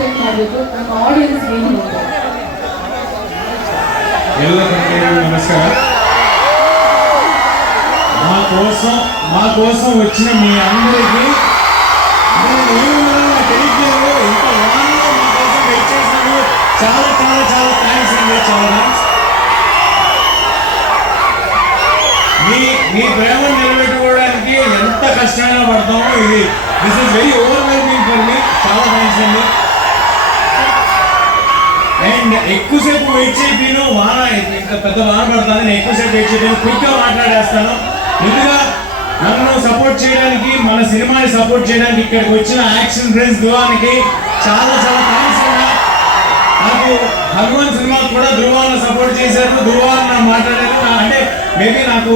Expect ಮಾಡಬೇಕು ನಮ್ಮ audience ಏನು ನೋಡ್ತಾರೆ. ಎಲ್ಲರಿಗೂ ನಮಸ್ಕಾರ. మా కోసం వచ్చిన మీ అందరికీ ఇంత వారంలో మా కోసం వెయిట్ చేసినారు. చాలా చాలా చాలా థ్యాంక్స్ అండి. చాలా థ్యాంక్స్. మీ ప్రేమను నిలబెట్టుకోవడానికి ఎంత కష్టమైనా పడతామో this is very overwhelming for me. చాలా థ్యాంక్స్ అండి. అండ్ ఎక్కువసేపు వెయిట్ చేయను, వాన ఇంకా పెద్ద వాన పడతాను. నేను ఎక్కువసేపు వెయిట్ చేయను, క్విక్గా మాట్లాడేస్తాను. ముందుగా నన్ను సపోర్ట్ చేయడానికి, మన సినిమాని సపోర్ట్ చేయడానికి ఇక్కడికి వచ్చిన యాక్షన్ ఫ్రెండ్స్ ధృవానికి చాలా చాలా థ్యాంక్స్ అన్నా. నాకు హనుమాన్ సినిమా కూడా ధృవాన్ని సపోర్ట్ చేశారు, ధృవాన్ని మాట్లాడారు. అంటే మేబీ నాకు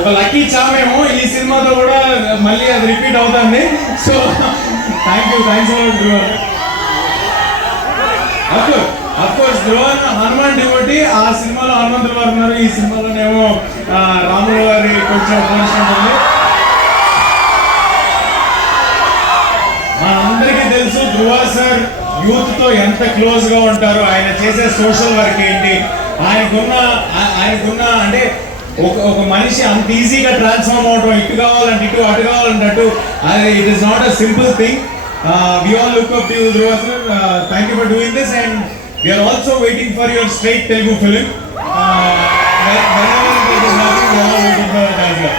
ఒక లక్కీ చామేమో ఈ సినిమాతో కూడా మళ్ళీ అది రిపీట్ అవుతుంది. So thanks Dhruva. Of course Dhruvan Hanuman devotee. ఆ సినిమాలో హనుమంతులు వారు ఉన్నారు, ఈ సినిమాలోనేమో రాముల వారి కొంచెం పోర్షన్ ఉంది. మనందరికీ తెలుసు ధృవ సార్ యూత్ తో ఎంత క్లోజ్ గా ఉంటారో. ఆయన చేసే సోషల్ వర్క్ ఏంటి, ఆయనకున్న అంటే ఒక మనిషి అంత ఈజీగా ట్రాన్స్ఫార్మ్ అవడం, ఇటు కావాలంటే ఇటు, అటు కావాలంటే అటు. It is not a simple thing. We all look up to you, Dhruva sir. Thank you for doing this, and we are also waiting for your straight Telugu film. Whenever it is happening, we are all waiting for it as well.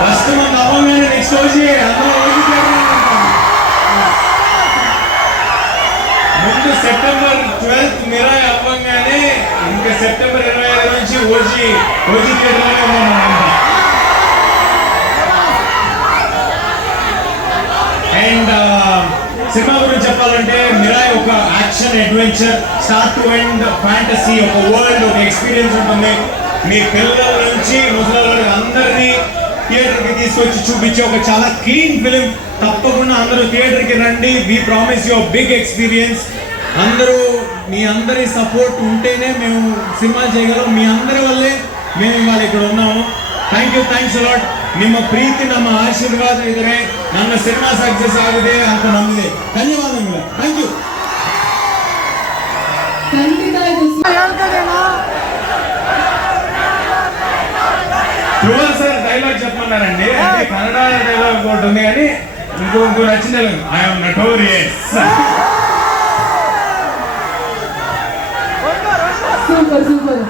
First month avangane next OG andro OG ముందు September 12th Mirai అవ్వగానే ఇంకా September 25 నుంచి OG థియేటర్లోనే ఉన్నాం. And cinema గురించి చెప్పాలంటే Mirai ఒక action adventure, start to end fantasy, ఒక world, ఒక ఎక్స్పీరియన్స్ ఉంటుంది. మీ పిల్లల నుంచి ముసలి అందరినీ థియేటర్కి తీసుకొచ్చి చూపించే ఒక చాలా క్లీన్ ఫిలిం. తప్పకుండా అందరూ థియేటర్కి రండి. We promise you big experience. మీ అందరి సపోర్ట్ ఉంటేనే మేము సినిమా చేయగలం. మీ అందరి వల్లే మేము ఇవాళ ఇక్కడ ఉన్నాము. Thanks a lot. ನಿಮ್ಮ ಪ್ರೀತಿ, ನಮ್ಮ ಆಶೀರ್ವಾದ ಇದ್ರೆ ನನ್ನ ಸಿನಿಮಾ ಸಕ್ಸಸ್ ಆಗಿದೆ ಅಂತ ನಮ್ಮಿದೆ. ಧನ್ಯವಾದಗಳು. Thank you. Dhruva sir dialogue చెప్పమన్నారండి. అంటే కన్నడ డైలాగ్ ఒకటి ఉంది కానీ ఇంకో నచ్చిన డైలాగ్, ఐఎమ్ నటోరియస్. సూపర్.